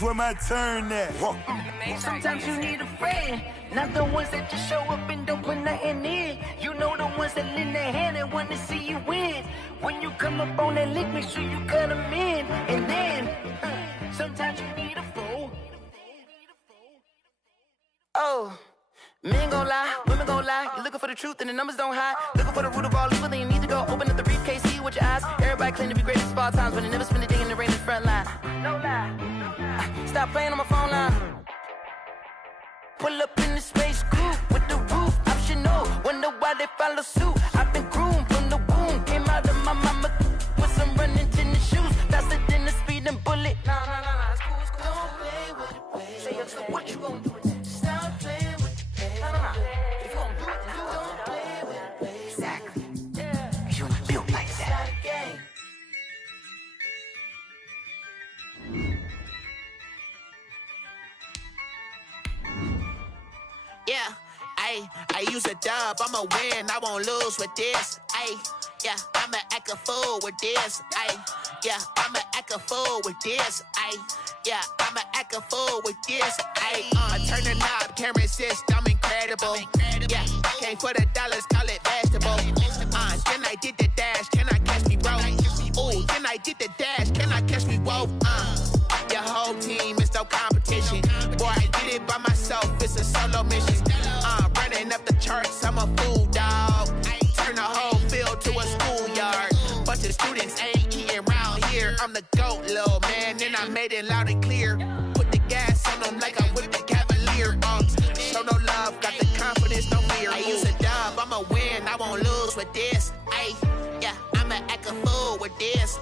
Where my turn at? Sometimes you need a friend, not the ones that just show up and don't put nothing in. You know the ones that lend their hand and want to see you win. When you come up on that lick, make sure you cut them in. And then, sometimes you need a fool. Oh, men gon' lie, women gon' lie. You're looking for the truth and the numbers don't hide. Looking for the root of all evil, then you need to go open up the briefcase, see with your eyes. Everybody claim to be great at all times, but they never spend a day in the rain in the front line. No lie. Stop playing on my phone line. Pull up in the space coupe with the roof optional. Wonder why they follow suit. I've been groomed from the womb. Came out of my mama with some running tennis shoes. Faster than the speeding bullet. Nah, it's cool, it's cool. Don't play with it, baby. Say up, so what you gon' do with it? Stop playing with it, baby. Nah. If you gon' do it, then don't play with it, baby. Exactly. Yeah. Cause you ain't built like that. Yeah, I use a dub, I'ma win, I won't lose with this. Yeah, I'ma act a fool with this. Yeah, I'ma act a fool with this. Yeah, I'ma act a fool with this. Turn the knob, camera assist, I'm incredible. Yeah, came for the dollars, call it vegetable. Then I did the dash, can I catch me, bro? Ooh, then I did the dash, can I catch me, whoa? Your whole team is no competition. Boy, I did it by myself, it's a solo mission. Running up the charts, I'm a fool, dog. Turn the whole field to a schoolyard. Bunch of students ain't eating round here. I'm the GOAT, little man, and I made it loud and clear. Put the gas on them like I whipped the Cavalier. Show no love, got the confidence, no fear. I use a dub, I'ma win, I won't lose with this. Yeah, I'ma act a fool with this.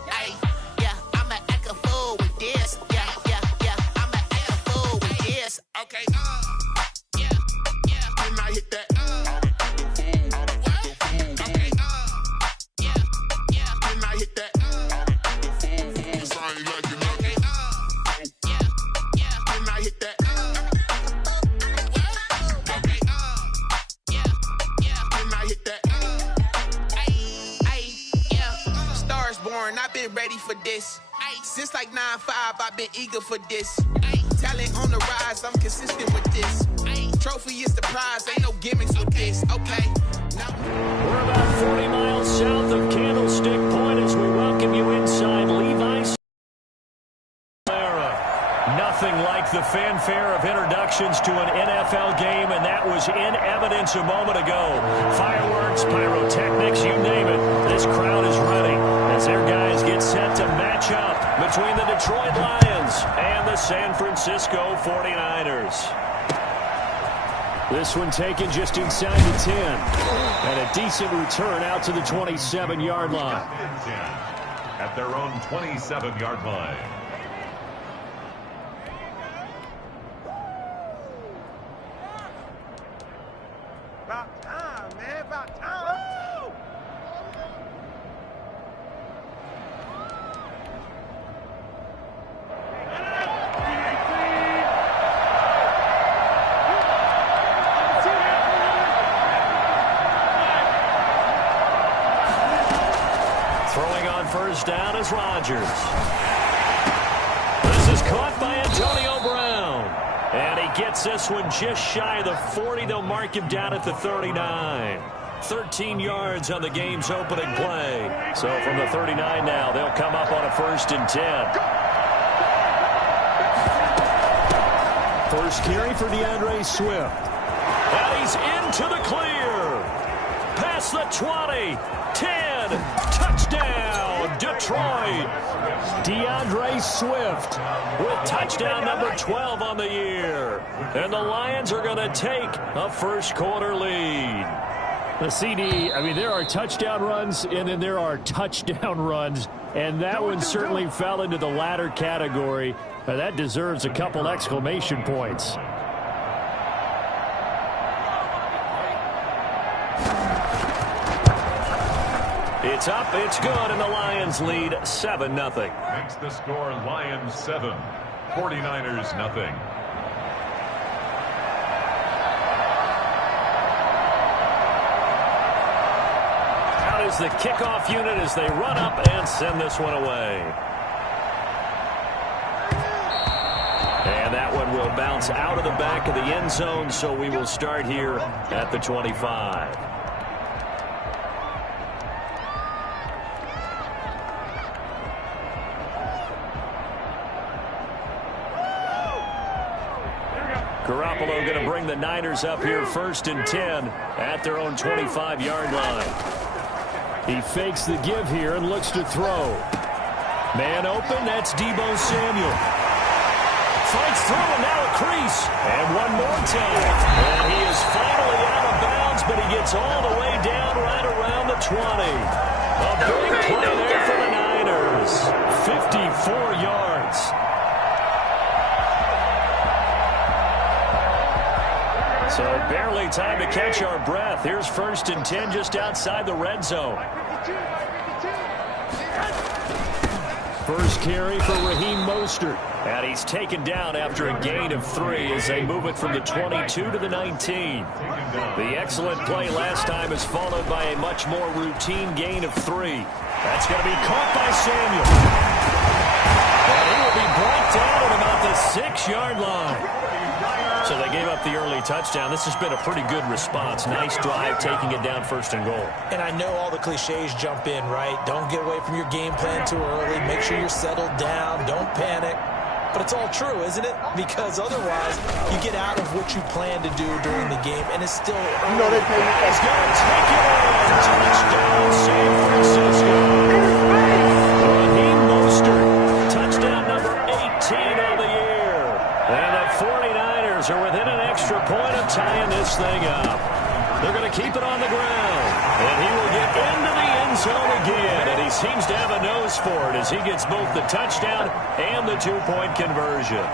Yeah, I'ma act a fool with this. Yeah, I'ma act a fool with this. Okay, yeah, can I hit that? Okay, yeah, can I hit that? Cause I ain't like it. Okay, yeah, can I hit that? Okay, yeah, can I hit that? Yeah, Stars born, I've been ready for this. Since like 9-5, I've been eager for this. Talent on the rise, I'm consistent with this. Trophy is the prize, ain't no gimmicks with this. Okay, now we're about 40 miles south of Candlestick Point as we welcome you inside Evanssticks. Nothing like the fanfare of introductions to an NFL game, and that was in evidence a moment ago. Fireworks, pyrotechnics, you name it. This crowd is ready as their guys get set to match up between the Detroit Lions and the San Francisco 49ers. This one taken just inside the 10. And a decent return out to the 27-yard line. At their own 27-yard line. About time, man. About time. Throwing on first down is Rodgers. This is caught by Antonio Brown. And he gets this one just shy of the 40. They'll mark him down at the 39. 13 yards on the game's opening play. So from the 39 now, they'll come up on a 1st and 10. First carry for DeAndre Swift. And he's into the clear. Past the 20. 10. Touchdown, Detroit. DeAndre Swift with touchdown number 12 on the year. And the Lions are going to take a first-quarter lead. The CD, I mean, there are touchdown runs, and then there are touchdown runs. And that one certainly fell into the latter category. That deserves a couple exclamation points. It's up, it's good, and the Lions lead 7-0. Makes the score Lions 7, 49ers nothing. Out is the kickoff unit as they run up and send this one away. And that one will bounce out of the back of the end zone, so we will start here at the 25. Garoppolo going to bring the Niners up here 1st and 10 at their own 25-yard line. He fakes the give here and looks to throw. Man open, that's Deebo Samuel. Fights through and now a crease. And one more time. And he is finally out of bounds, but he gets all the way down right around the 20. A big play there for the Niners. 54 yards. So barely time to catch our breath. Here's 1st and 10 just outside the red zone. First carry for Raheem Mostert. And he's taken down after a gain of 3 as they move it from the 22 to the 19. The excellent play last time is followed by a much more routine gain of 3. That's going to be caught by Samuel. And he will be brought down at about the 6-yard line. So they gave up the early touchdown. This has been a pretty good response. Nice drive, taking it down 1st and goal. And I know all the cliches jump in, right? Don't get away from your game plan too early. Make sure you're settled down. Don't panic. But it's all true, isn't it? Because otherwise, you get out of what you plan to do during the game, and it's still early. You know they pay me. He's going to take it in. Touchdown, San Francisco. Raheem Mostert, touchdown number 18 on the year. And the 49ers are within an extra point of tying this thing up. They're going to keep it on the ground. And he will get into the end zone again. And he seems to have a nose for it as he gets both the touchdown and the 2-point conversion.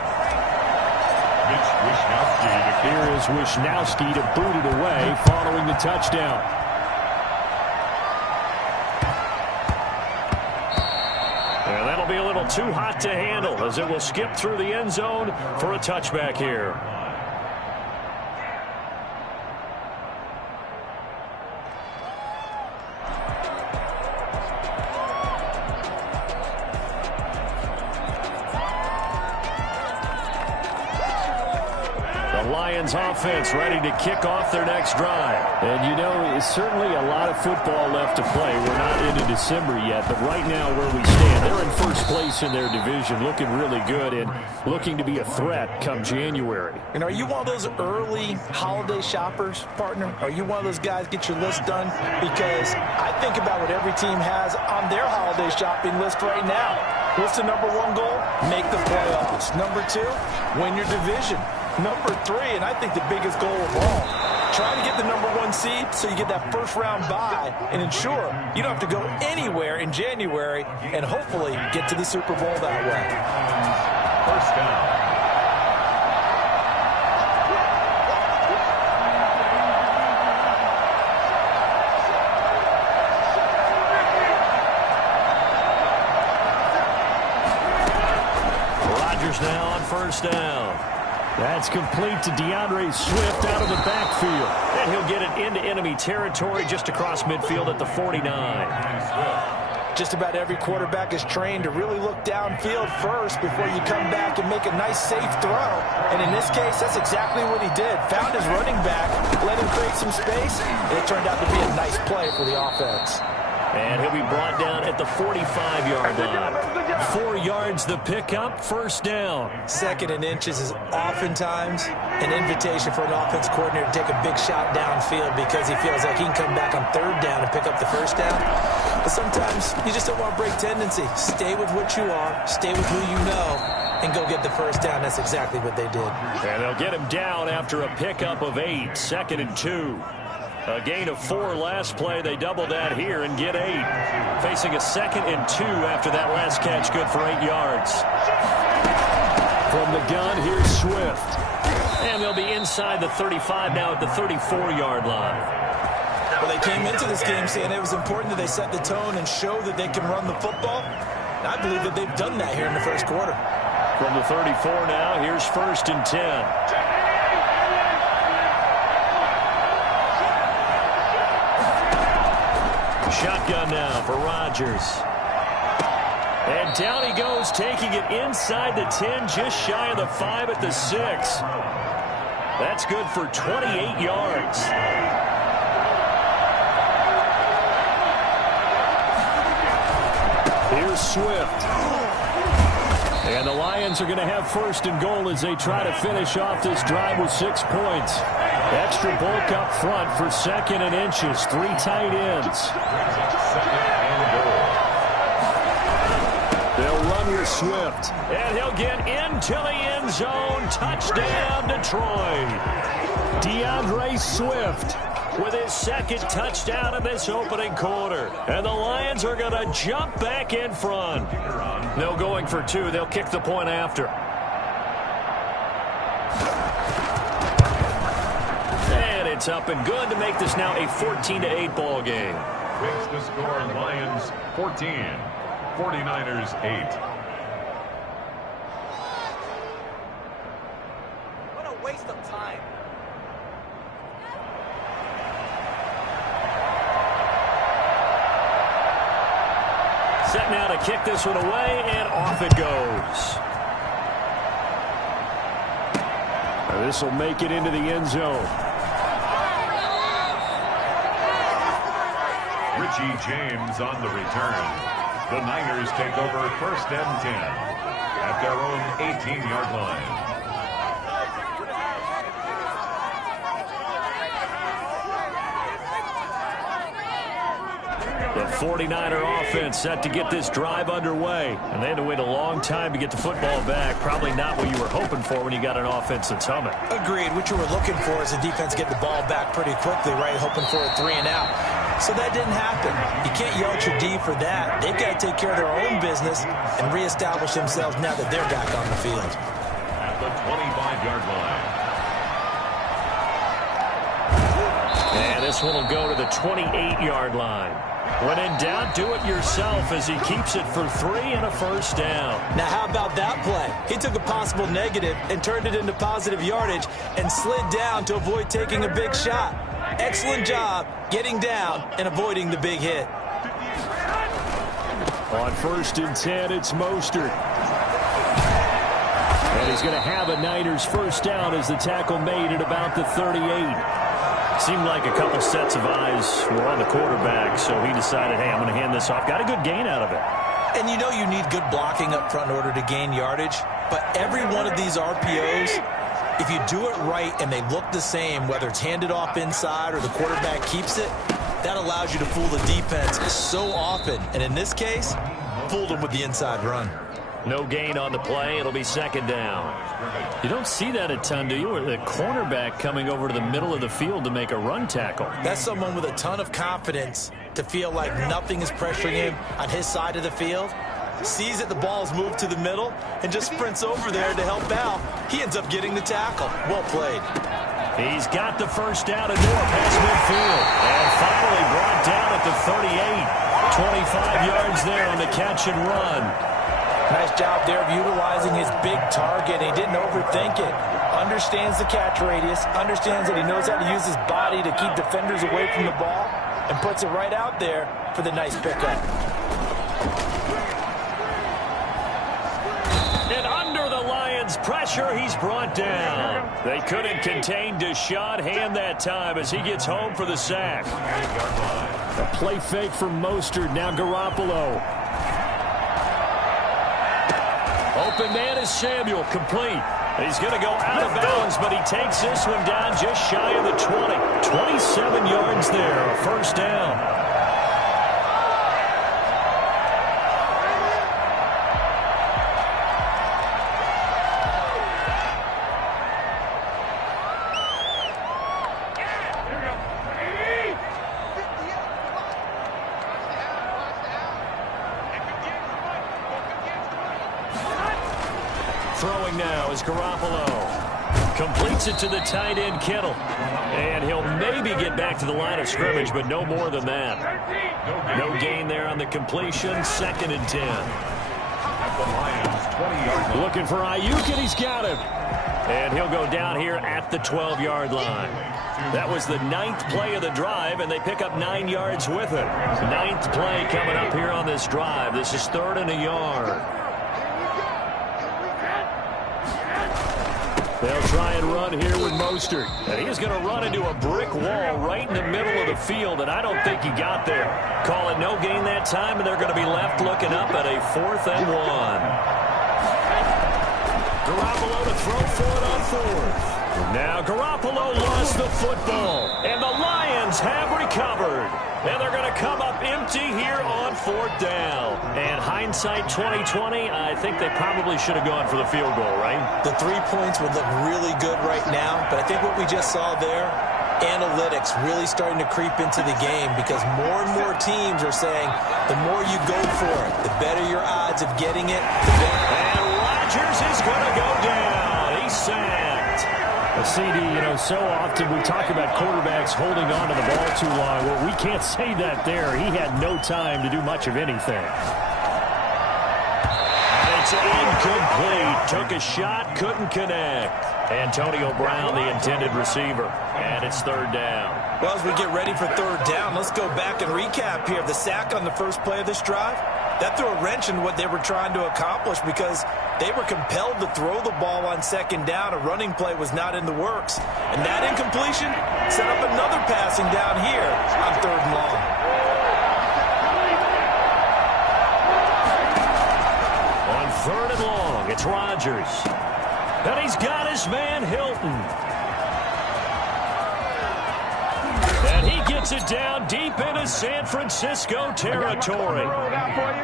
Here is Wishnowski to boot it away following the touchdown. And that'll be a little too hot to handle as it will skip through the end zone for a touchback here. Lions offense ready to kick off their next drive. And you know, it's certainly a lot of football left to play. We're not into December yet, but right now where we stand, they're in first place in their division, looking really good and looking to be a threat come January. And are you one of those early holiday shoppers, partner? Are you one of those guys get your list done? Because I think about what every team has on their holiday shopping list right now. What's the number 1 goal? Make the playoffs. Number 2, win your division. Number 3, and I think the biggest goal of all, trying to get the number 1 seed so you get that first-round bye and ensure you don't have to go anywhere in January and hopefully get to the Super Bowl that way. First down. Rodgers now on first down. That's complete to DeAndre Swift out of the backfield. And he'll get it into enemy territory just across midfield at the 49. Just about every quarterback is trained to really look downfield first before you come back and make a nice, safe throw. And in this case, that's exactly what he did. Found his running back, let him create some space, and it turned out to be a nice play for the offense. And he'll be brought down at the 45-yard line. 4 yards the pickup, first down. 2nd and inches is oftentimes an invitation for an offense coordinator to take a big shot downfield because he feels like he can come back on 3rd down and pick up the first down. But sometimes you just don't want to break tendency. Stay with what you are, stay with who you know, and go get the first down. That's exactly what they did. And they'll get him down after a pickup of 8, 2nd and 2. A gain of 4 last play. They double that here and get 8. Facing a 2nd and 2 after that last catch, good for 8 yards. From the gun, here's Swift. And they'll be inside the 35 now at the 34-yard line. Well, they came into this game saying it was important that they set the tone and show that they can run the football. And I believe that they've done that here in the first quarter. From the 34 now, here's 1st and 10. Shotgun now for Rodgers. And down he goes, taking it inside the 10, just shy of the 5 at the 6. That's good for 28 yards. Here's Swift. And the Lions are going to have first and goal as they try to finish off this drive with 6 points. Extra bulk up front for 2nd and inches. 3 tight ends. They'll run with Swift. And he'll get into the end zone. Touchdown, Detroit. DeAndre Swift with his 2nd touchdown of this opening quarter. And the Lions are going to jump back in front. No going for 2. They'll kick the point after. And it's up and good to make this now a 14-8 ball game. Makes the score Lions 14, 49ers 8. What a waste of time. Set now to kick this one away, and off it goes. This will make it into the end zone. Richie James on the return. The Niners take over 1st and 10 at their own 18-yard line. The 49er offense set to get this drive underway. And they had to wait a long time to get the football back. Probably not what you were hoping for when you got an offense that's humming. Agreed. What you were looking for is the defense get the ball back pretty quickly, right? Hoping for a 3 and out. So that didn't happen. You can't yell at your D for that. They've got to take care of their own business and reestablish themselves now that they're back on the field. At the 25-yard line. And this one will go to the 28-yard line. When in doubt, do it yourself as he keeps it for 3 and a first down. Now, how about that play? He took a possible negative and turned it into positive yardage and slid down to avoid taking a big shot. Excellent job getting down and avoiding the big hit. On 1st and 10, it's Mostert. And he's going to have a Niners first down as the tackle made at about the 38. Seemed like a couple sets of eyes were on the quarterback, so he decided, hey, I'm going to hand this off. Got a good gain out of it. And you know you need good blocking up front in order to gain yardage. But every one of these RPOs, if you do it right and they look the same, whether it's handed off inside or the quarterback keeps it, that allows you to fool the defense so often. And in this case, fooled them with the inside run. No gain on the play. It'll be 2nd down. You don't see that a ton, do you? Or the cornerback coming over to the middle of the field to make a run tackle. That's someone with a ton of confidence to feel like nothing is pressuring him on his side of the field. Sees that the ball's moved to the middle and just sprints over there to help out. He ends up getting the tackle. Well played. He's got the first down and more past midfield. And finally brought down at the 38. 25 yards there on the catch and run. Nice job there of utilizing his big target. He didn't overthink it. Understands the catch radius. Understands that he knows how to use his body to keep defenders away from the ball. And puts it right out there for the nice pickup. And under the Lions' pressure, he's brought down. They couldn't contain Deshaun Hand that time as he gets home for the sack. A play fake from Mostert. Now Garoppolo. Open man is Samuel, complete. He's going to go out of bounds, but he takes this one down just shy of the 20. 27 yards there, a first down. Throwing now is Garoppolo. Completes it to the tight end, Kittle. And he'll maybe get back to the line of scrimmage, but no more than that. No gain there on the completion. 2nd and 10. At the Lions' 20-yard line. Looking for Ayuk, and he's got him. And he'll go down here at the 12-yard line. That was the 9th play of the drive, and they pick up 9 yards with it. 9th play coming up here on this drive. This is 3rd and a yard. They'll try and run here with Mostert. And he's going to run into a brick wall right in the middle of the field, and I don't think he got there. Call it no gain that time, and they're going to be left looking up at a 4th and 1. Garoppolo to throw for it on 4th. Now Garoppolo lost the football, and the Lions have recovered. And they're going to come up empty here on 4th down. And hindsight 2020, I think they probably should have gone for the field goal, right? The 3 points would look really good right now, but I think what we just saw there, analytics really starting to creep into the game because more and more teams are saying the more you go for it, the better your odds of getting it. And Rodgers is going to go down. He's sacked. A CD, so often we talk about quarterbacks holding on to the ball too long. Well, we can't say that there. He had no time to do much of anything. It's incomplete. Took a shot, couldn't connect. Antonio Brown, the intended receiver. And it's 3rd down. Well, as we get ready for 3rd down, let's go back and recap here. The sack on the first play of this drive, that threw a wrench in what they were trying to accomplish because they were compelled to throw the ball on 2nd down. A running play was not in the works. And that incompletion set up another passing down here on 3rd and long. On 3rd and long, it's Rodgers. And he's got his man Hilton. And he gets it down deep into San Francisco territory.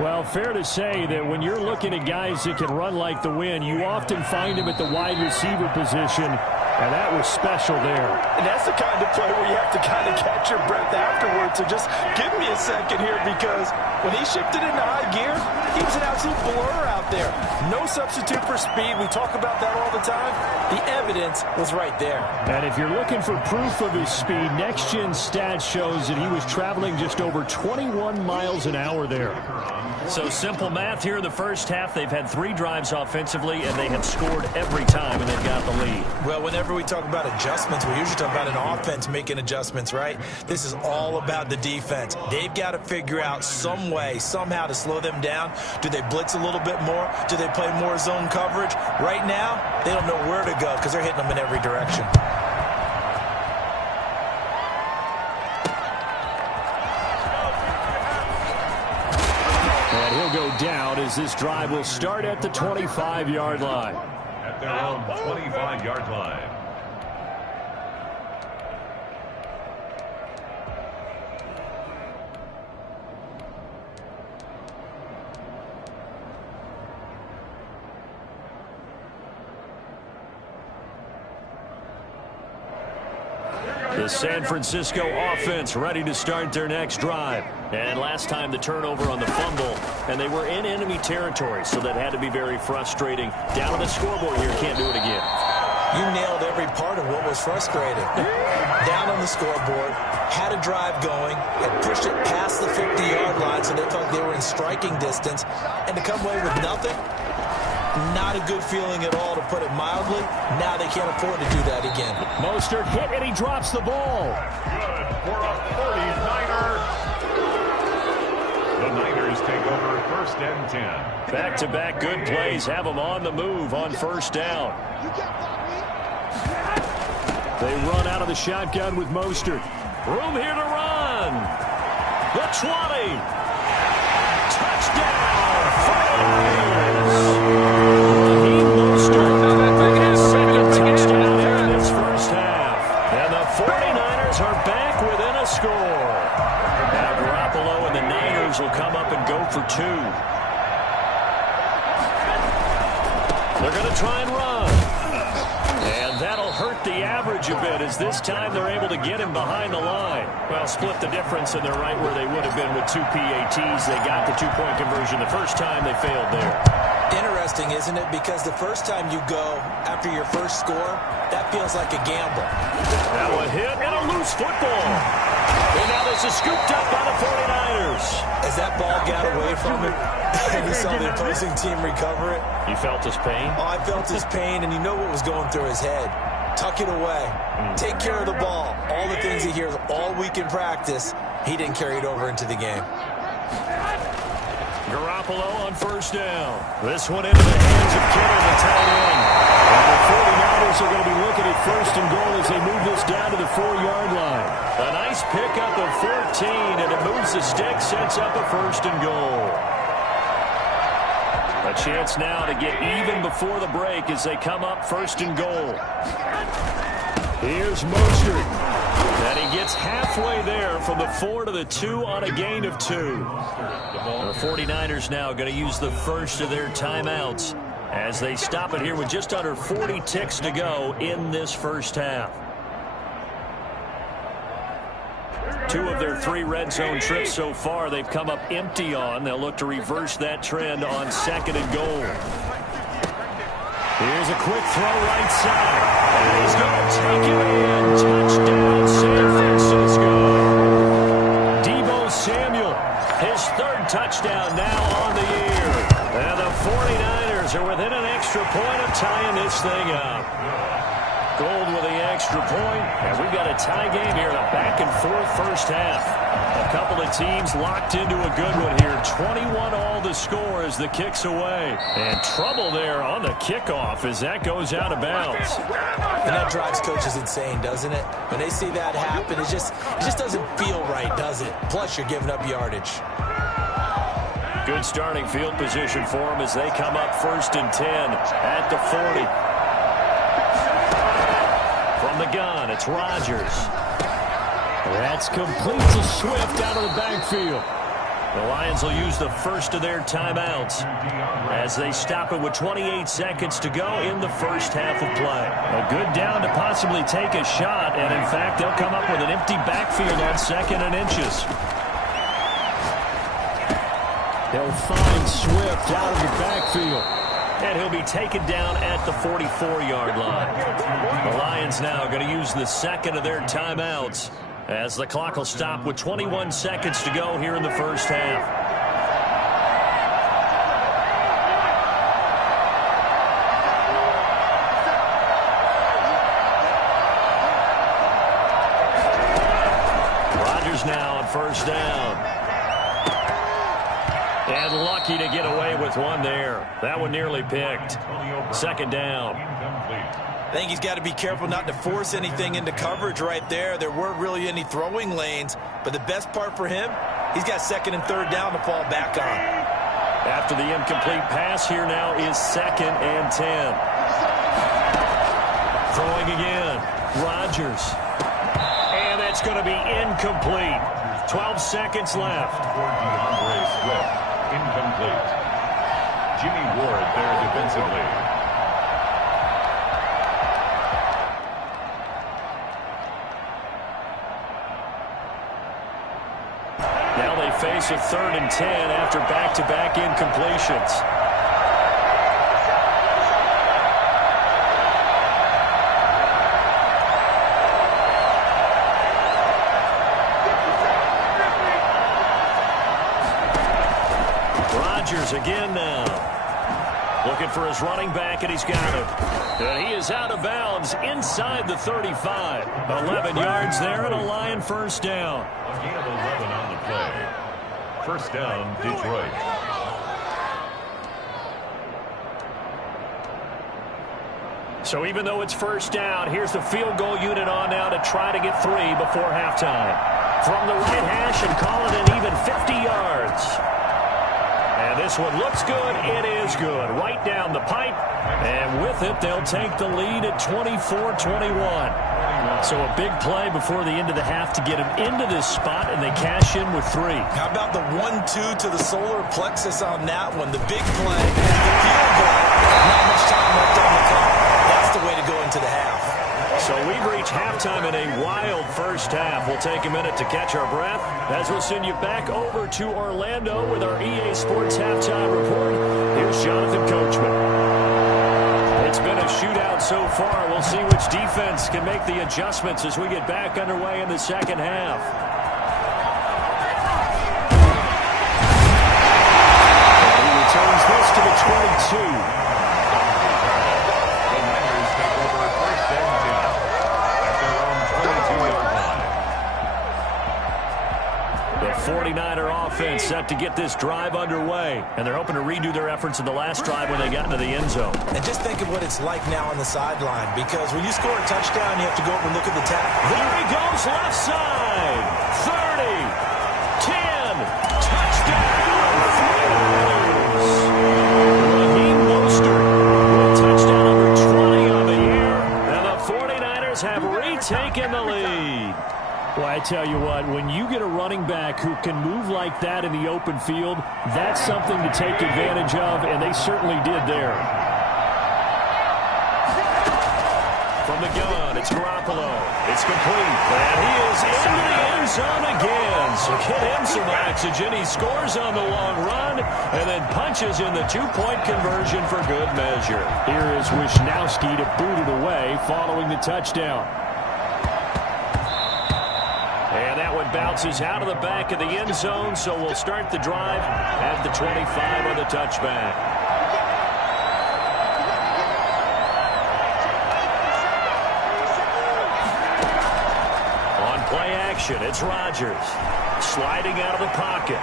Well, fair to say that when you're looking at guys that can run like the wind, you often find them at the wide receiver position, and that was special there. And that's the kind of play where you have to kind of catch your breath afterwards. So just give me a second here because when he shifted into high gear, he was an absolute blur out there. No substitute for speed. We talk about that all the time. The evidence was right there. And if you're looking for proof of his speed, Next Gen Stats shows that he was traveling just over 21 miles an hour there. So simple math here in the first half. They've had 3 drives offensively, and they have scored every time, and they've got the lead. Well, whenever we talk about adjustments, we usually talk about an offense making adjustments, right? This is all about the defense. They've got to figure out some way, somehow to slow them down. Do they blitz a little bit more? Do they play more zone coverage? Right now, they don't know where to go because they're hitting them in every direction. And he'll go down as this drive will start at the 25-yard line. At their own 25-yard line. The San Francisco offense ready to start their next drive. And last time the turnover on the fumble, and they were in enemy territory, so that had to be very frustrating. Down on the scoreboard here, can't do it again. You nailed every part of what was frustrating. Down on the scoreboard, had a drive going, had pushed it past the 50-yard line so they thought they were in striking distance, and to come away with nothing, not a good feeling at all, to put it mildly. Now they can't afford to do that again. Mostert hit, and he drops the ball. Good for a 49er. The Niners take over 1st and 10. Back-to-back good plays have them on the move on 1st down. They run out of the shotgun with Mostert. Room here to run. The 20. Touchdown. 49ers. Raheem Mostert, his second touchdown here in this first half. And the 49ers are back within a score. Now Garoppolo and the Niners will come up and go for 2. They're going to try and run. And that'll hurt the average a bit as this time they're able to get him behind the line. Well, split the difference, and they're right where they would have been with 2 PATs. They got the 2-point conversion the first time. They failed there. Interesting, isn't it? Because the first time you go after your first score, that feels like a gamble. Now a hit and a loose football. And now this is scooped up by the 49ers. As that ball got away from him, and you saw the opposing team recover it. You felt his pain? Oh, I felt his pain, and you know what was going through his head. Tuck it away. Take care of the ball. All the things he hears all week in practice, he didn't carry it over into the game. Garoppolo on first down. This one into the hands of Kittle, the tight end. And the 49ers are going to be looking at first and goal as they move this down to the 4-yard line. A nice pickup of 14, and it moves the stick, sets up a first and goal. A chance now to get even before the break as they come up first and goal. Here's Mostert. And he gets halfway there from the 4 to the 2 on a gain of 2. The 49ers now going to use the first of their timeouts as they stop it here with just under 40 ticks to go in this first half. 2 of their 3 red zone trips so far they've come up empty on. They'll look to reverse that trend on second and goal. Here's a quick throw right side. And he's going to take it in. Touchdown, San Francisco. Deebo Samuel, his 3rd touchdown now on the year. And the 49ers are within an extra point of tying this thing up. Gold with the extra point, and we've got a tie game here in a back-and-forth first half. A couple of teams locked into a good one here. 21-all the score as the kick's away. And trouble there on the kickoff as that goes out of bounds. And that drives coaches insane, doesn't it? When they see that happen, it just doesn't feel right, does it? Plus, you're giving up yardage. Good starting field position for them as they come up first and 10 at the 40. From the gun, it's Rodgers. That's complete to Swift out of the backfield. The Lions will use the first of their timeouts as they stop it with 28 seconds to go in the first half of play. A good down to possibly take a shot, and in fact, they'll come up with an empty backfield on 2nd and inches. They'll find Swift out of the backfield. And he'll be taken down at the 44-yard line. The Lions now going to use the second of their timeouts as the clock will stop with 21 seconds to go here in the first half. Rodgers now on first down. And lucky to get away with one there. That one nearly picked. Second down. I think he's got to be careful not to force anything into coverage right there. There weren't really any throwing lanes, but the best part for him, he's got 2nd and 3rd down to fall back on. After the incomplete pass, here now is 2nd and 10. Throwing again. Rodgers. And that's going to be incomplete. 12 seconds left. Incomplete. Jimmy Ward there defensively. Now they face a 3rd and 10 after back-to-back incompletions. Rodgers again now. Looking for his running back, and he's got him. And he is out of bounds inside the 35. 11 yards there, and a Lion first down. A gain of 11 on the play. First down, Detroit. So even though it's first down, here's the field goal unit on now to try to get 3 before halftime. From the right hash and call it an even 50 yards. And this one looks good. It is good. Right down the pipe. And with it, they'll take the lead at 24-21. So a big play before the end of the half to get him into this spot, and they cash in with 3. How about the 1-2 to the solar plexus on that one? The big play, the field goal. Not much time left on the clock. That's the way to go into the half. So we've reached halftime in a wild first half. We'll take a minute to catch our breath as we'll send you back over to Orlando with our EA Sports Halftime Report. Here's Jonathan Coachman. It's been a shootout so far. We'll see which defense can make the adjustments as we get back underway in the second half. And he returns this to the 22. The Niners take over first and 10 at their own 22-yard line. The 49er offense set to get this drive underway, and they're hoping to redo their efforts in the last drive when they got into the end zone. And just think of what it's like now on the sideline, because when you score a touchdown, you have to go up and look at the tackle. There he goes, left side. 30, 10, touchdown, 49ers. Touchdown number 20 on the year, and the 49ers have retaken the lead. Well, I tell you what, when you get a running back who can move like that in the open field, that's something to take advantage of, and they certainly did there. From the gun, it's Garoppolo. It's complete, and he is into the end zone again. So get him some oxygen. He scores on the long run and then punches in the two-point conversion for good measure. Here is Wishnowski to boot it away following the touchdown. And that one bounces out of the back of the end zone, so we'll start the drive at the 25 on the touchback. On play action, it's Rodgers sliding out of the pocket.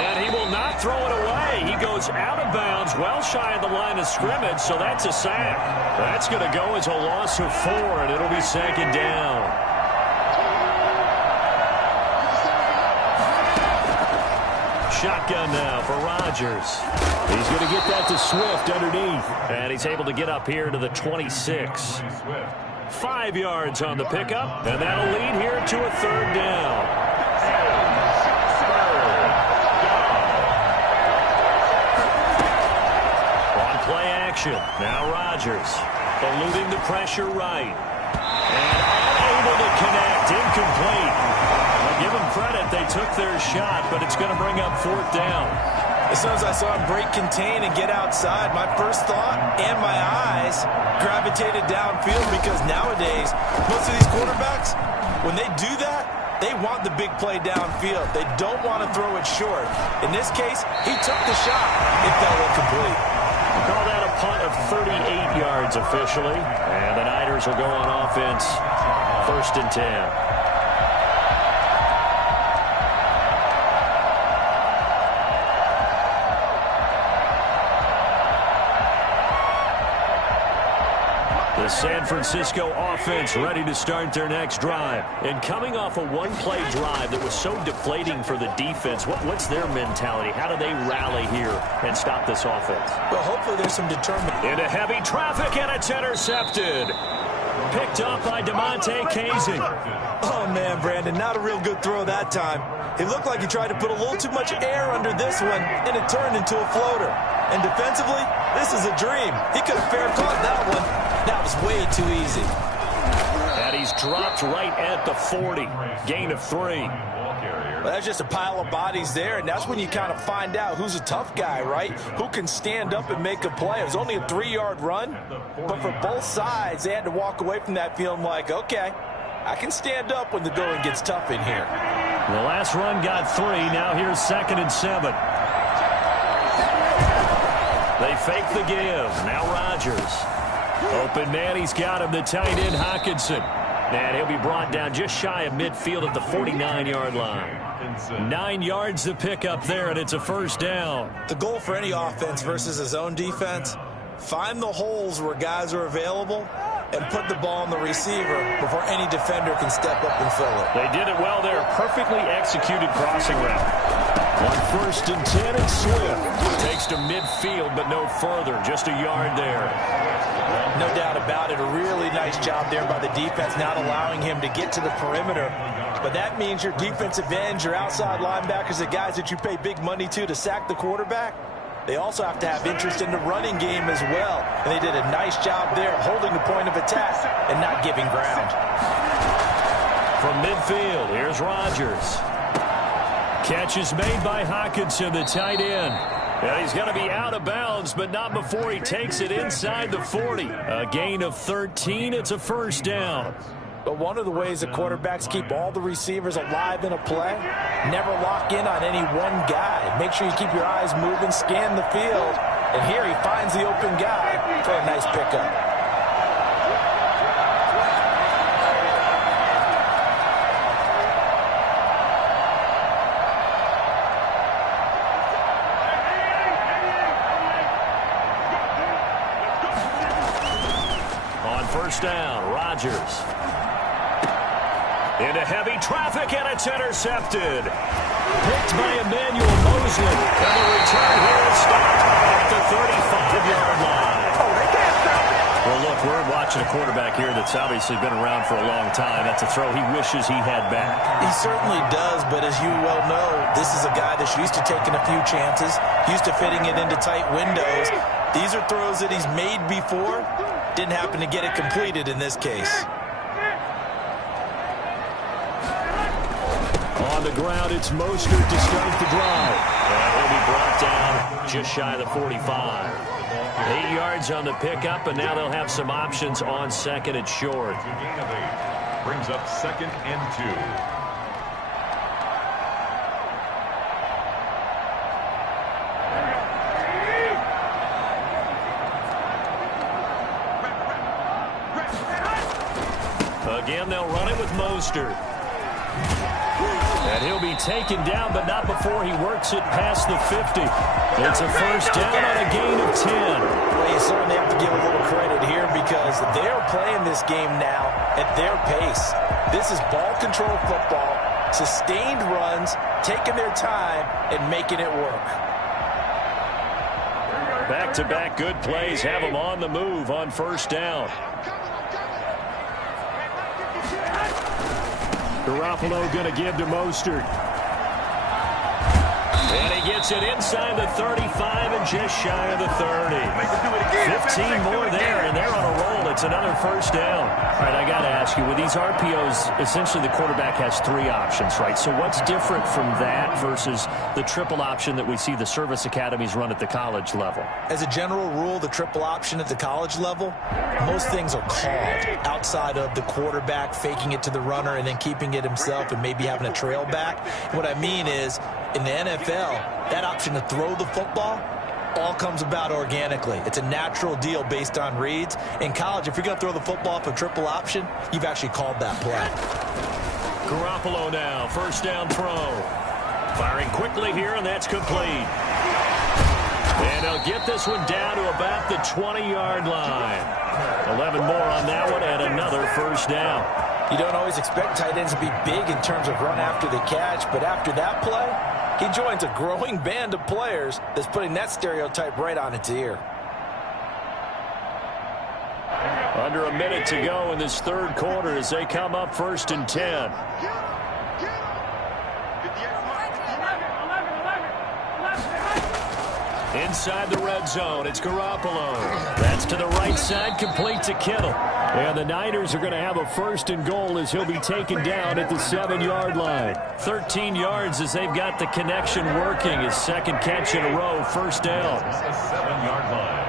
And he will not throw it away. He goes out of bounds, well shy of the line of scrimmage, so that's a sack. That's going to go as a loss of 4, and it'll be second down. Shotgun now for Rodgers. He's going to get that to Swift underneath. And he's able to get up here to the 26. 5 yards on the pickup. And that'll lead here to a third down. On play action. Now Rodgers eluding the pressure right. And unable to connect. Incomplete. Give them credit, they took their shot, but it's going to bring up fourth down. As soon as I saw him break contain and get outside, my first thought and my eyes gravitated downfield, because nowadays, most of these quarterbacks, when they do that, they want the big play downfield. They don't want to throw it short. In this case, he took the shot. It fell incomplete. Call that a punt of 38 yards officially, and the Niners will go on offense first and 10. The San Francisco offense ready to start their next drive. And coming off a one-play drive that was so deflating for the defense, what's their mentality? How do they rally here and stop this offense? Well, hopefully there's some determination. Into heavy traffic, and it's intercepted. Picked up by DeMonte Casey. Oh, man, Brandon, not a real good throw that time. It looked like he tried to put a little too much air under this one, and it turned into a floater. And defensively, this is a dream. He could have fair caught that one. That was way too easy. And he's dropped right at the 40. Gain of 3. Well, that's just a pile of bodies there, and that's when you kind of find out who's a tough guy, right? Who can stand up and make a play. It was only a 3-yard run, but for both sides, they had to walk away from that feeling like, okay, I can stand up when the going gets tough in here. The last run got 3. Now here's 2nd and 7. They fake the give. Now Rodgers. Open man, he's got him, the tight end Hockenson. And he'll be brought down just shy of midfield at the 49-yard line. 9 yards to pick up there, and it's a first down. The goal for any offense versus his own defense, find the holes where guys are available and put the ball on the receiver before any defender can step up and fill it. They did it well there. Perfectly executed crossing route. On 1st and 10, and Swift takes to midfield, but no further. Just a yard there. No doubt about it. A really nice job there by the defense, not allowing him to get to the perimeter. But that means your defensive ends, your outside linebackers, the guys that you pay big money to sack the quarterback, they also have to have interest in the running game as well. And they did a nice job there of holding the point of attack and not giving ground. From midfield, here's Rodgers. Catch is made by Hawkinson, the tight end. And he's going to be out of bounds, but not before he takes it inside the 40. A gain of 13. It's a first down. But one of the ways the quarterbacks keep all the receivers alive in a play, never lock in on any one guy. Make sure you keep your eyes moving, scan the field. And here he finds the open guy for a nice pickup. First down, Rodgers. Into heavy traffic, and it's intercepted. Picked by Emmanuel Mosley. And the return here is stopped at the 35-yard line. Oh, they can't stop it. Well, look, we're watching a quarterback here that's obviously been around for a long time. That's a throw he wishes he had back. He certainly does, but as you well know, this is a guy that's used to taking a few chances, used to fitting it into tight windows. These are throws that he's made before. Didn't happen to get it completed in this case. On the ground, it's Mostert to start the drive. And he'll be brought down just shy of the 45. 8 yards on the pickup, and now they'll have some options on second and short. Gain of 8. Brings up 2nd and 2. Again, they'll run it with Mostert. And he'll be taken down, but not before he works it past the 50. It's a first down on a gain of 10. Well, you certainly have to give a little credit here because they're playing this game now at their pace. This is ball control football, sustained runs, taking their time, and making it work. Back-to-back good plays have them on the move on first down. Garoppolo going to give to Mostert. And he gets it inside the 35 and just shy of the 30. 15 more there, and they're on a roll. It's another first down. All right, I got to ask you, with these RPOs, essentially the quarterback has 3 options, right? So what's different from that versus the triple option that we see the service academies run at the college level? As a general rule, the triple option at the college level, most things are called outside of the quarterback faking it to the runner and then keeping it himself and maybe having a trail back. What I mean is, in the NFL, that option to throw the football all comes about organically. It's a natural deal based on reads. In college, if you're going to throw the football off a triple option, you've actually called that play. Garoppolo now, first down throw. Firing quickly here, and that's complete. And they'll get this one down to about the 20-yard line. 11 more on that one, and another first down. You don't always expect tight ends to be big in terms of run after the catch, but after that play, he joins a growing band of players that's putting that stereotype right on its ear. Under a minute to go in this third quarter as they come up first and 10. Inside the red zone, it's Garoppolo. That's to the right side, complete to Kittle. And the Niners are going to have a first and goal as he'll be taken down at the 7-yard line. 13 yards as they've got the connection working. His second catch in a row, first down. The 7-yard line.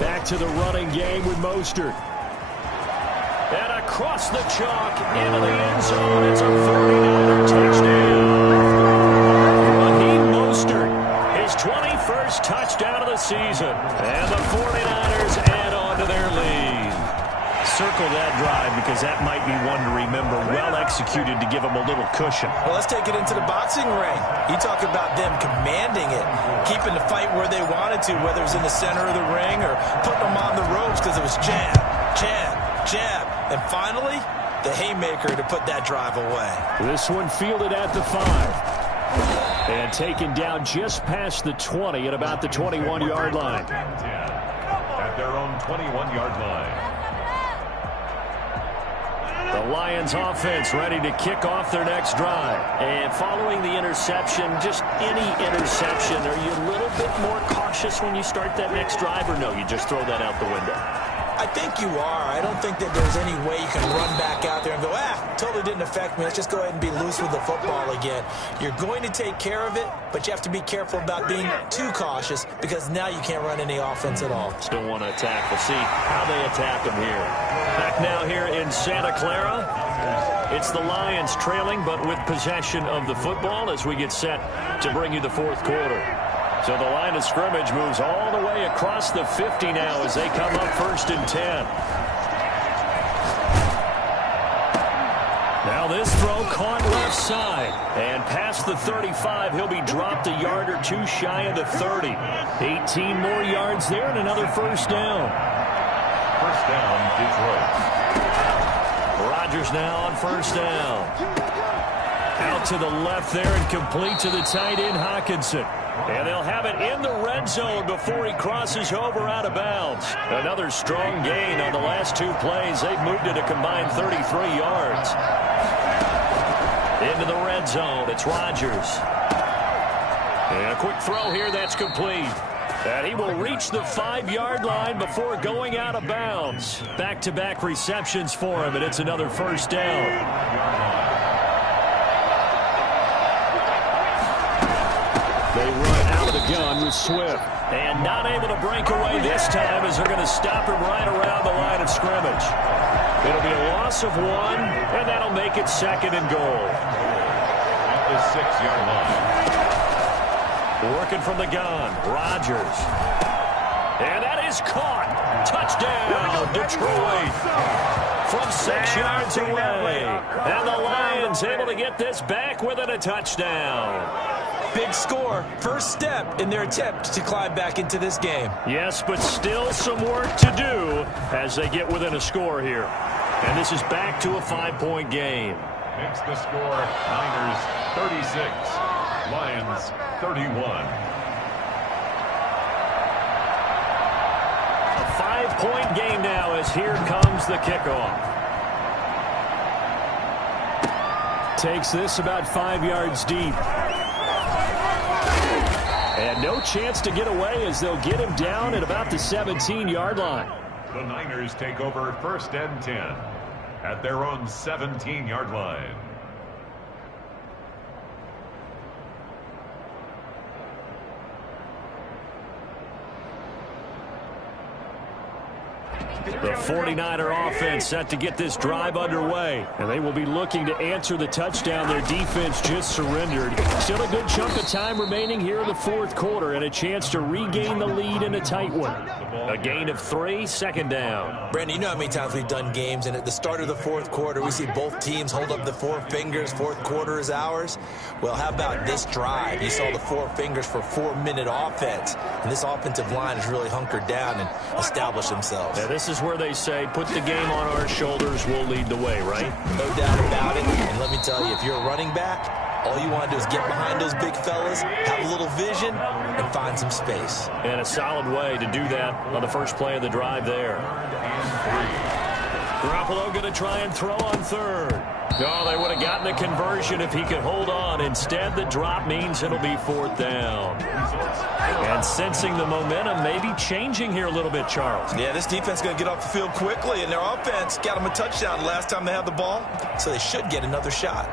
Back to the running game with Mostert. And across the chalk into the end zone. It's a 49er touchdown. Raheem Mostert, his 21st touchdown of the season. And the 49ers add on to their lead. Circle that drive because that might be one to remember. Well executed to give them a little cushion. Well, let's take it into the boxing ring. You talk about them commanding it, keeping the fight where they wanted to, whether it was in the center of the ring or putting them on the ropes because it was jab, jab, jab. And finally, the haymaker to put that drive away. This one fielded at the 5. And taken down just past the 20 at about the 21-yard line. At their own 21-yard line. The Lions offense ready to kick off their next drive. And following the interception, just any interception, are you a little bit more cautious when you start that next drive, or no, you just throw that out the window? I think you are. I don't think that there's any way you can run back out there and go, totally didn't affect me. Let's just go ahead and be loose with the football again. You're going to take care of it, but you have to be careful about being too cautious because now you can't run any offense at all. Still want to attack. We'll see how they attack them here. Back now here in Santa Clara. It's the Lions trailing, but with possession of the football as we get set to bring you the fourth quarter. So the line of scrimmage moves all the way across the 50 now as they come up 1st and 10. Now this throw caught left side. And past the 35, he'll be dropped a yard or two shy of the 30. 18 more yards there and another first down. First down, Detroit. Rodgers now on first down. Out to the left there and complete to the tight end, Hockenson. And they'll have it in the red zone before he crosses over out of bounds. Another strong gain on the last two plays. They've moved it a combined 33 yards. Into the red zone, it's Rodgers. And a quick throw here, that's complete. And he will reach the 5-yard line before going out of bounds. Back-to-back receptions for him, and it's another first down. They run out of the gun with Swift. And not able to break away this time as they're going to stop him right around the line of scrimmage. It'll be a loss of 1, and that'll make it 2nd and goal. At the 6-yard line. Working from the gun, Rodgers. And that is caught. Touchdown, Detroit. From 6 yards away. And the Lions able to get this back within a touchdown. Big score. First step in their attempt to climb back into this game. Yes, but still some work to do as they get within a score here. And this is back to a 5-point game. Makes the score Niners 36, Lions 31. A 5-point game now as here comes the kickoff. Takes this about 5 yards deep. And no chance to get away as they'll get him down at about the 17-yard line. The Niners take over 1st and 10 at their own 17-yard line. The 49er offense set to get this drive underway. And they will be looking to answer the touchdown their defense just surrendered. Still a good chunk of time remaining here in the fourth quarter and a chance to regain the lead in a tight one. A gain of 3, 2nd down. Brandon, you know how many times we've done games, and at the start of the fourth quarter, we see both teams hold up the 4 fingers, fourth quarter is ours. Well, how about this drive? You saw the 4 fingers for 4-minute offense, and this offensive line has really hunkered down and established themselves. Yeah, this is where they say, put the game on our shoulders, we'll lead the way, right? No doubt about it, and let me tell you, if you're a running back, all you want to do is get behind those big fellas, have a little vision, and find some space. And a solid way to do that on the first play of the drive there. Garoppolo going to try and throw on 3rd. Oh, they would have gotten the conversion if he could hold on. Instead, the drop means it'll be 4th down. And sensing the momentum maybe changing here a little bit, Charles. Yeah, this defense is going to get off the field quickly, and their offense got them a touchdown last time they had the ball, so they should get another shot.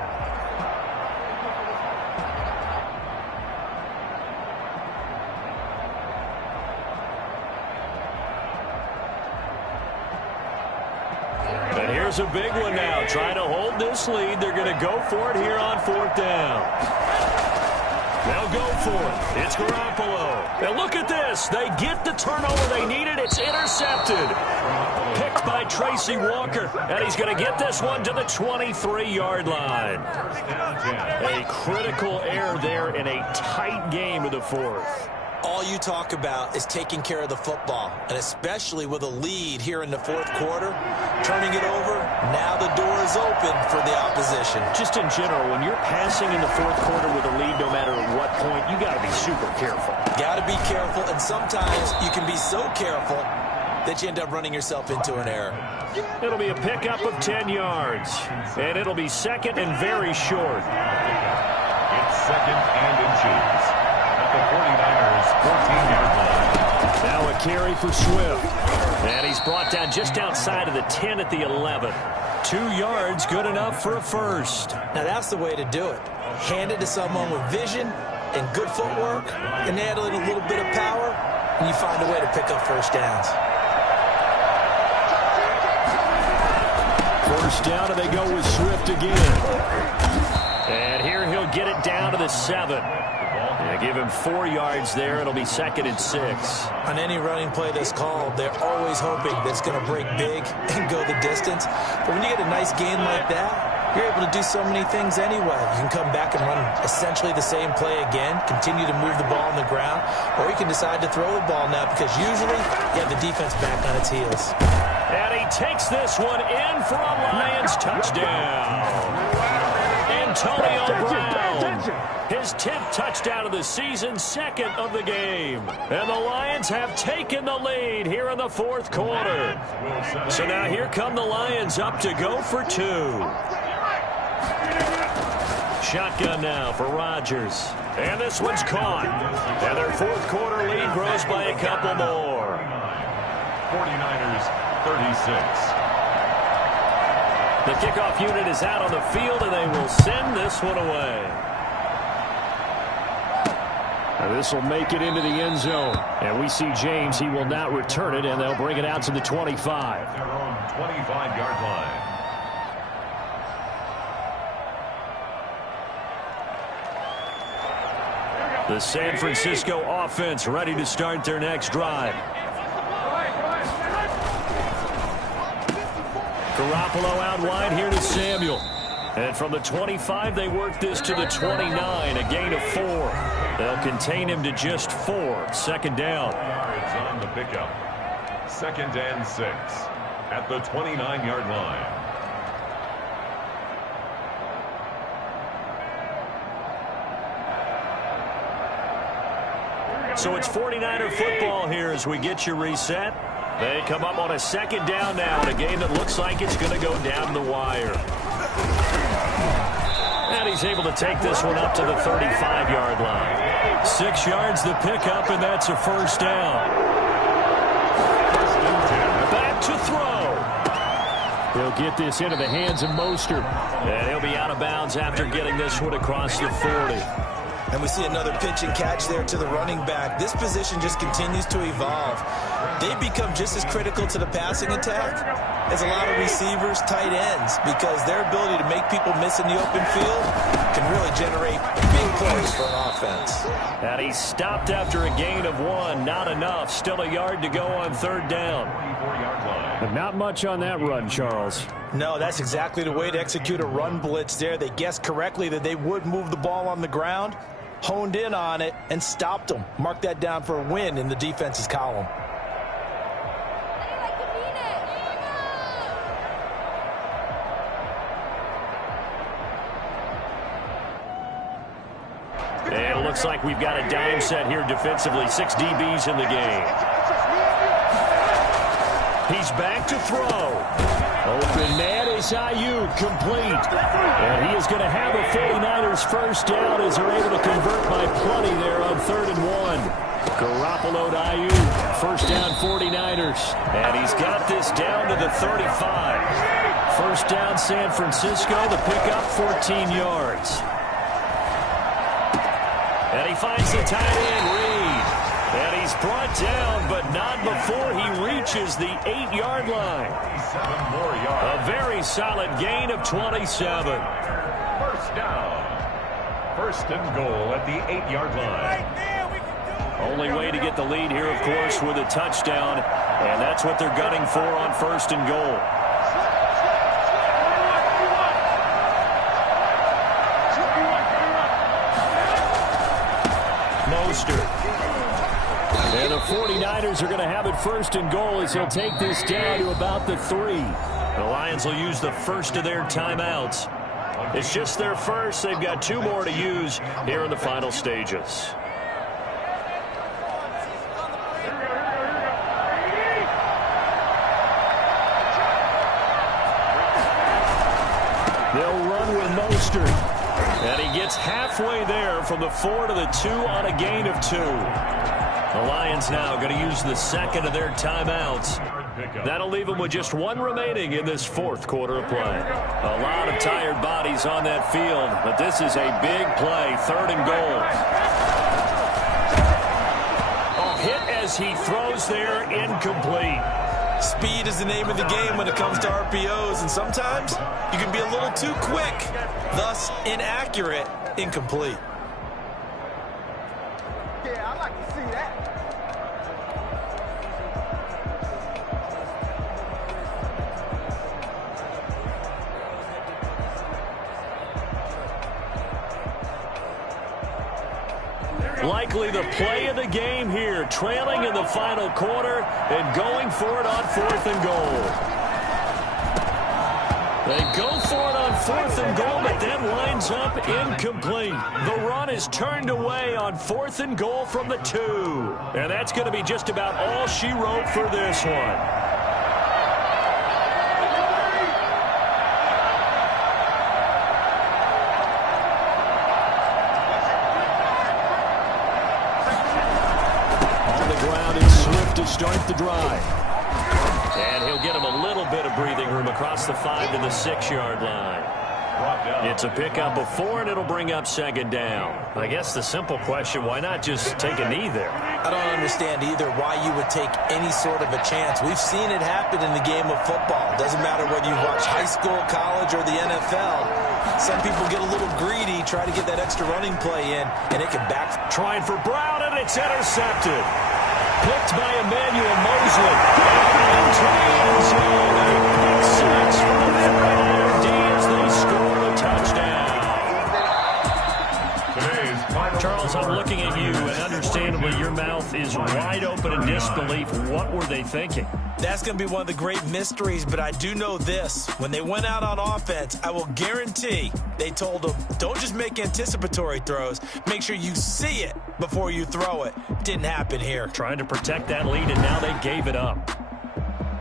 And here's a big one now. Trying to hold this lead. They're going to go for it here on 4th down. They'll go for it. It's Garoppolo. And look at this. They get the turnover they needed. It's intercepted. Picked by Tracy Walker. And he's going to get this one to the 23-yard line. A critical error there in a tight game of the fourth. All you talk about is taking care of the football, and especially with a lead here in the fourth quarter, turning it over, now the door is open for the opposition. Just in general, when you're passing in the fourth quarter with a lead, no matter what point, you got to be super careful. Got to be careful, and sometimes you can be so careful that you end up running yourself into an error. It'll be a pickup of 10 yards, and it'll be second and very short. It's second and inches at the 49ers' 14-yard line. Now a carry for Swift, and he's brought down just outside of the 10 at the 11. 2 yards, good enough for a first. Now that's the way to do it. Hand it to someone with vision and good footwork, and add in a little bit of power, and you find a way to pick up first downs. First down, and they go with Swift again. And here he'll get it down to the 7. They give him 4 yards there. It'll be second and 6. On any running play that's called, they're always hoping that it's going to break big and go the distance. But when you get a nice gain like that, you're able to do so many things anyway. You can come back and run essentially the same play again, continue to move the ball on the ground, or you can decide to throw the ball now because usually you have the defense back on its heels. And he takes this one in for a Lions touchdown. Antonio Brown, his 10th touchdown of the season, second of the game. And the Lions have taken the lead here in the fourth quarter. So now here come the Lions up to go for 2. Shotgun now for Rodgers. And this one's caught. And their fourth quarter lead grows by a couple more. 49ers 36. The kickoff unit is out on the field, and they will send this one away. Now this will make it into the end zone. And we see James. He will not return it, and they'll bring it out to the 25. Their own 25-yard line. The San Francisco offense ready to start their next drive. Garoppolo out wide here to Samuel. And from the 25, they work this to the 29, a gain of 4. They'll contain him to just 4. Second down. Yards on the pickup. Second and 6 at the 29-yard line. So it's 49er football here as we get you reset. They come up on a second down now in a game that looks like it's going to go down the wire. And he's able to take this one up to the 35-yard line. 6 yards the pickup, and that's a first down. Back to throw. He'll get this into the hands of Mostert. And he'll be out of bounds after getting this one across the 40. And we see another pitch and catch there to the running back. This position just continues to evolve. They become just as critical to the passing attack as a lot of receivers, tight ends, because their ability to make people miss in the open field can really generate big plays for an offense. And he stopped after a gain of 1. Not enough. Still a yard to go on third down. 24-yard line. But not much on that run, Charles. No, that's exactly the way to execute a run blitz there. They guessed correctly that they would move the ball on the ground, honed in on it, and stopped them. Mark that down for a win in the defense's column. And it looks like we've got a dime set here defensively. 6 DBs in the game. He's back to throw. Open man is Ayuk, complete. And he is going to have a 49ers first down as they're able to convert by plenty there on 3rd and 1. Garoppolo to Ayuk. First down 49ers. And he's got this down to the 35. First down San Francisco. The pickup 14 yards. And he finds the tight end, Reed. And he's brought down, but not before he reaches the 8-yard line. 7 more yards. A very solid gain of 27. First down. First and goal at the 8-yard line. Only way to get the lead here, of course, with a touchdown. And that's what they're gunning for on first and goal. And the 49ers are going to have it first and goal as he'll take this down to about the 3. The Lions will use the first of their timeouts. It's just their first. They've got 2 more to use here in the final stages. mustard. And he gets halfway there from the 4 to the 2 on a gain of 2. The Lions now going to use the second of their timeouts. That'll leave them with just 1 remaining in this fourth quarter of play. A lot of tired bodies on that field, but this is a big play, 3rd and goal. A hit as he throws there, incomplete. Speed is the name of the game when it comes to RPOs, and sometimes you can be a little too quick, thus inaccurate, incomplete. Yeah, I like to see that. Likely the play of the game here, trailing in the final quarter and going for it on 4th and goal. They go for it on 4th and goal, but then lines up incomplete. The run is turned away on 4th and goal from the 2. And that's going to be just about all she wrote for this one. To start the drive. And he'll get him a little bit of breathing room across the 5 to the 6-yard line. It's a pickup of 4, and it'll bring up 2nd down. I guess the simple question, why not just take a knee there? I don't understand either why you would take any sort of a chance. We've seen it happen in the game of football. It doesn't matter whether you watch high school, college, or the NFL. Some people get a little greedy, try to get that extra running play in, and it can back. Trying for Brown, and it's intercepted. Picked by Emmanuel Mosley. Into the end zone. A pick 6 from the 49er D as they score a touchdown. Charles, I'm looking at you, and understandably your mouth is wide open in disbelief. What were they thinking? That's going to be one of the great mysteries, but I do know this. When they went out on offense, I will guarantee they told them, don't just make anticipatory throws. Make sure you see it before you throw it. Didn't happen here. Trying to protect that lead, and now they gave it up.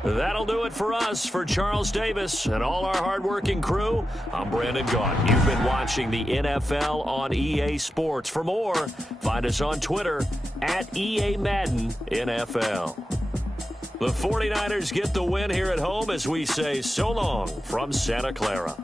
That'll do it for us. For Charles Davis and all our hardworking crew, I'm Brandon Gaudin. You've been watching the NFL on EA Sports. For more, find us on Twitter at EA Madden NFL. The 49ers get the win here at home as we say so long from Santa Clara.